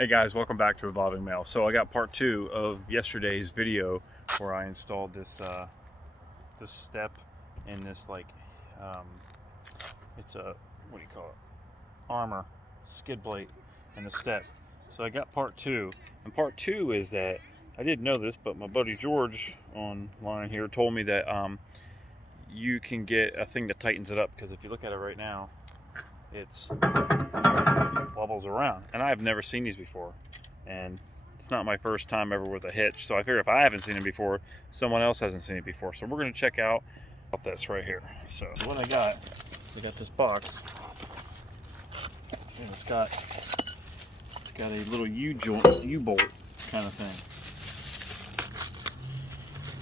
Hey guys, welcome back to Evolving Mail. So I got part 2 of yesterday's video where I installed this this step in this it's a, what do you call it, armor skid plate and the step. So I got part 2, and part 2 is that I didn't know this, but my buddy George online here told me that you can get a thing that tightens it up, because if you look at it right now, it's wobbles around, and I've never seen these before, and it's not my first time ever with a hitch, so I figure if I haven't seen it before, someone else hasn't seen it before. So we're going to check out this right here. So what I got this box, and it's got a little U-bolt kind of thing.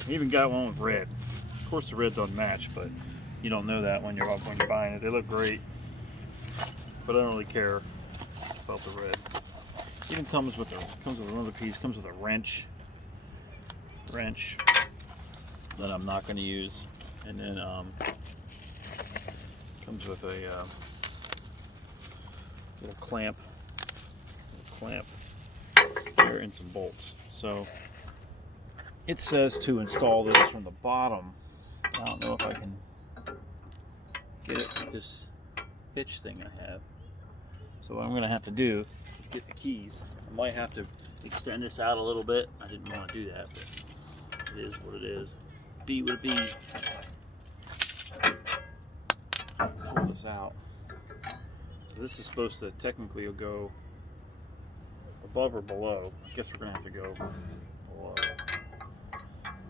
I even got one with red. Of course the red doesn't match, but you don't know that when you're buying it. They look great, but I don't really care about the red. Even comes with another piece. Comes with a wrench that I'm not going to use, and then comes with a little clamp there and some bolts. So it says to install this from the bottom. I don't know if I can get it with this hitch thing I have. So what I'm going to have to do is get the keys. I might have to extend this out a little bit. I didn't want to do that, but it is what it is. B would be. Pull this out. So this is supposed to technically go above or below. I guess we're going to have to go below.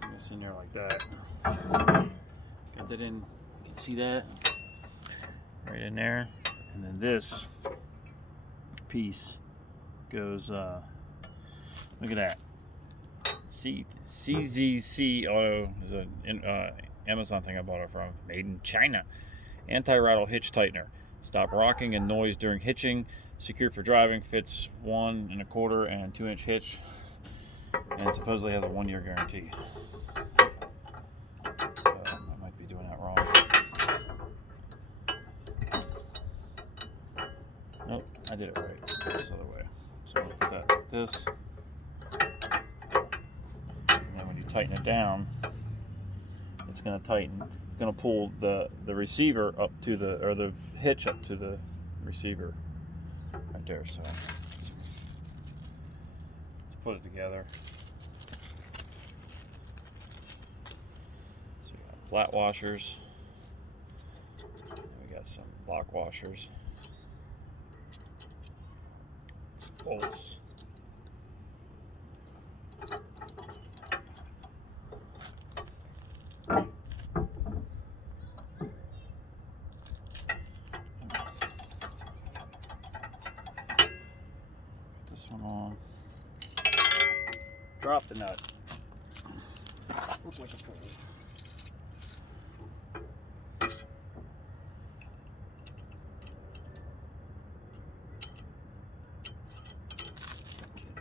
Bring this in there like that. Got that in. You can see that right in there. And then this piece goes, look at that. CZC Auto is an Amazon thing I bought it from, made in China. Anti-rattle hitch tightener. Stop rocking and noise during hitching. Secure for driving. Fits 1 1/4 and 2-inch hitch, and it supposedly has a 1-year guarantee. So I might be doing that wrong. Nope, I did it right. This other way. So I'll put that like this. And then when you tighten it down, it's going to tighten. It's going to pull the receiver up to the hitch up to the receiver right there. So let's put it together. So we got flat washers. And we got some lock washers. Some bolts. Put this one on. Drop the nut. Look like a fool.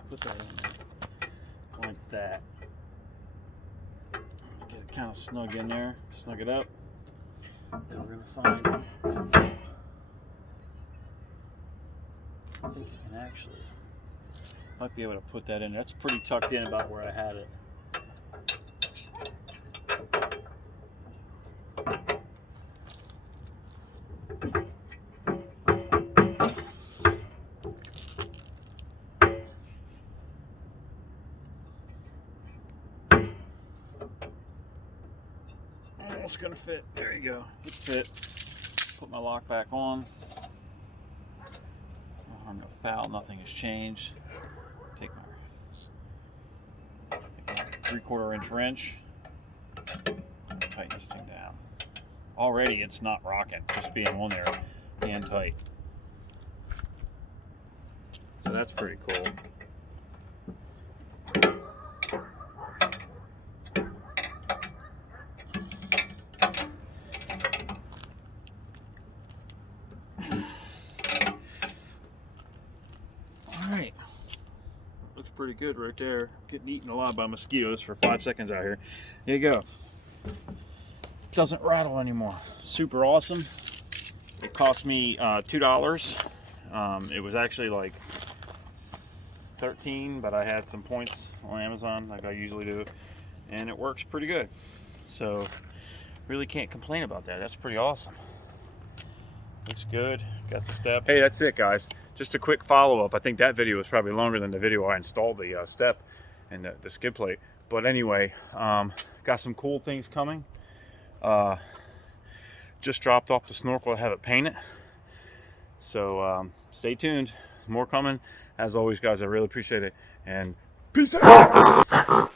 Put that in there, like that. Get it kind of snug in there, snug it up. Then we're going to find, I think you can actually, might be able to put that in. That's pretty tucked in about where I had it. Almost gonna fit. There you go. It fit. Put my lock back on. No harm, no foul. Nothing has changed. Take my 3/4 inch wrench. Tighten this thing down. Already it's not rocking, just being on there hand tight. So that's pretty cool. Alright, looks pretty good right there. Getting eaten alive by mosquitoes for 5 seconds out here. There you go. Doesn't rattle anymore. Super awesome. It cost me $2. It was actually like 13, but I had some points on Amazon like I usually do, and it works pretty good. So really can't complain about that. That's pretty awesome. Looks good. Got the step. Hey, that's it, guys. Just a quick follow-up. I think that video was probably longer than the video I installed the step and the skid plate. But anyway, got some cool things coming. Just dropped off the snorkel to have it painted. So stay tuned. More coming. As always, guys, I really appreciate it. And peace out.